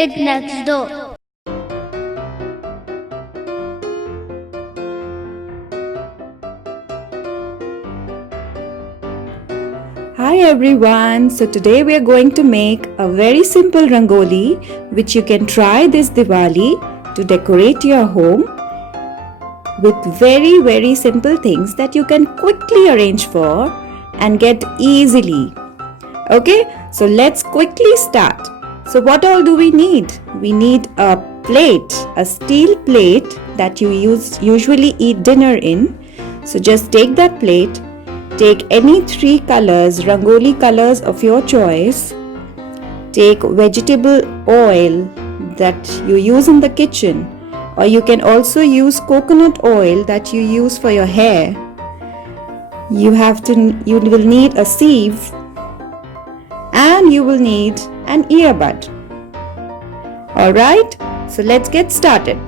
kid next door. Hi everyone, so today we are going to make a very simple rangoli which you can try this Diwali to decorate your home with very simple things that you can quickly arrange for and get easily. Okay, so let's quickly start. So what all do we need? We need a plate, a steel plate that you usually eat dinner in. So just take that plate. Take any 3 colors, rangoli colors of your choice. Take vegetable oil that you use in the kitchen, or you can also use coconut oil that you use for your hair. You will need a sieve and you will need an earbud. Alright, so let's get started.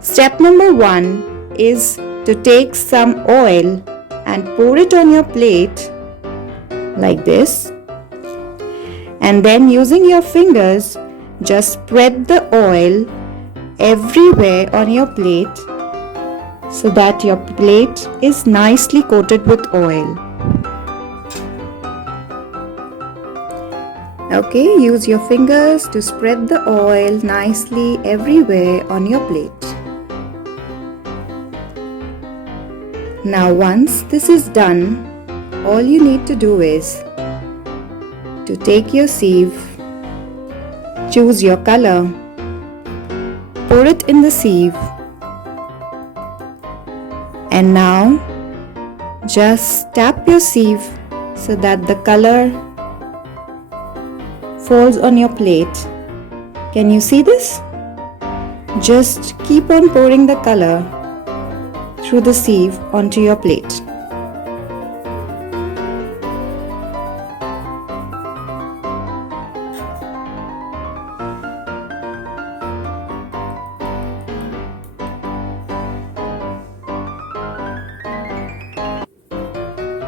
Step number 1 is to take some oil and pour it on your plate like this, and then using your fingers just spread the oil everywhere on your plate so that your plate is nicely coated with oil. Okay, use your fingers to spread the oil nicely everywhere on your plate. Now once this is done, all you need to do is to take your sieve, choose your color, pour it in the sieve, and now just tap your sieve so that the color falls on your plate. Can you see this? Just keep on pouring the color through the sieve onto your plate.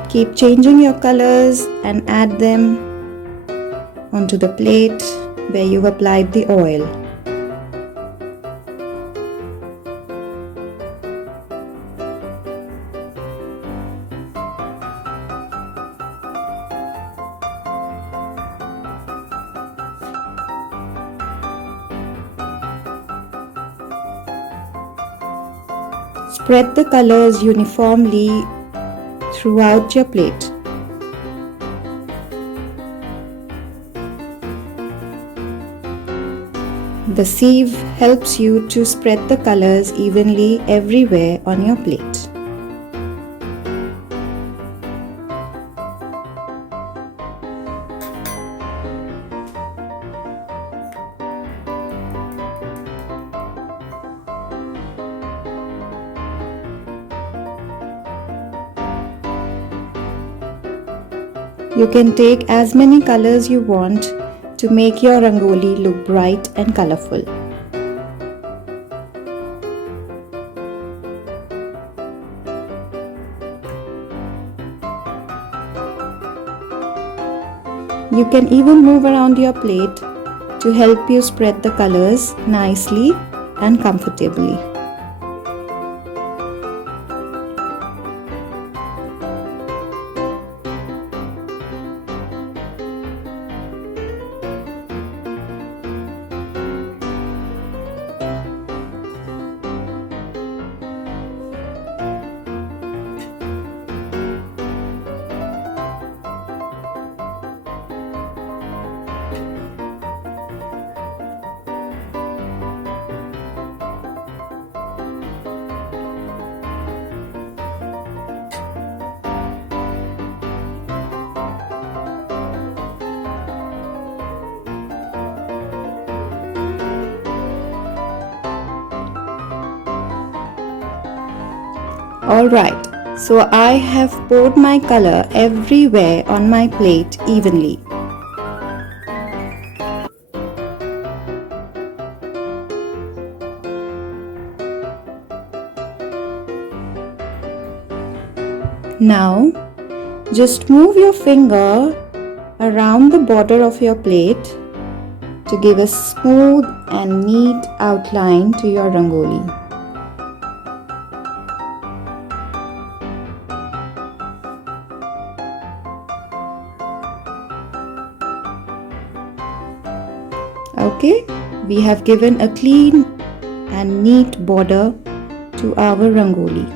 Keep changing your colors and add them onto the plate where you've applied the oil. Spread the colors uniformly throughout your plate. The sieve helps you to spread the colors evenly everywhere on your plate. You can take as many colors you want to make your rangoli look bright and colorful. You can even move around your plate to help you spread the colors nicely and comfortably. Alright, so I have poured my color everywhere on my plate evenly. Now, just move your finger around the border of your plate to give a smooth and neat outline to your rangoli. Okay, we have given a clean and neat border to our rangoli.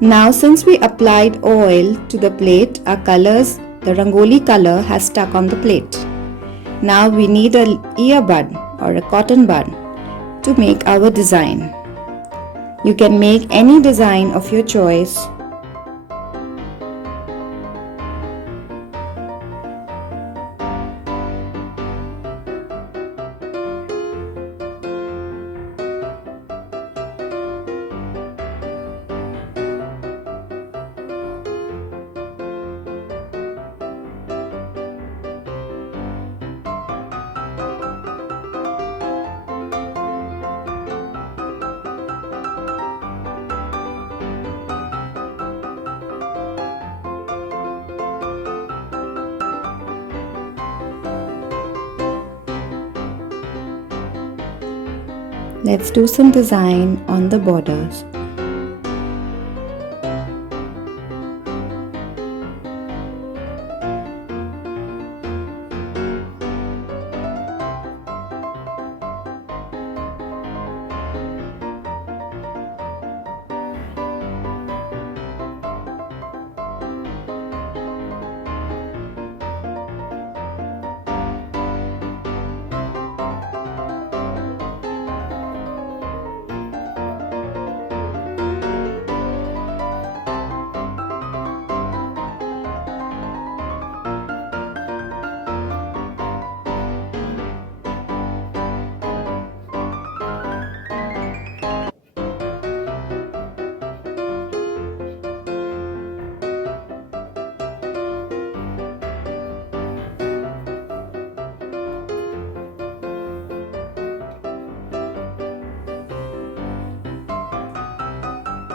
Now since we applied oil to the plate, the rangoli color has stuck on the plate. Now we need an earbud or a cotton bud to make our design. You can make any design of your choice. Let's do some design on the borders.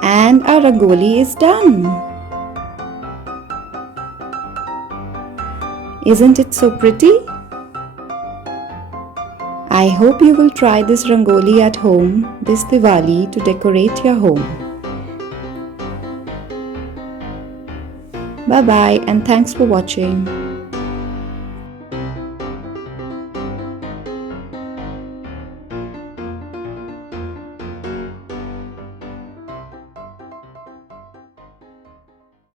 And our rangoli is done. Isn't it so pretty? I hope you will try this rangoli at home this Diwali to decorate your home. Bye bye and thanks for watching.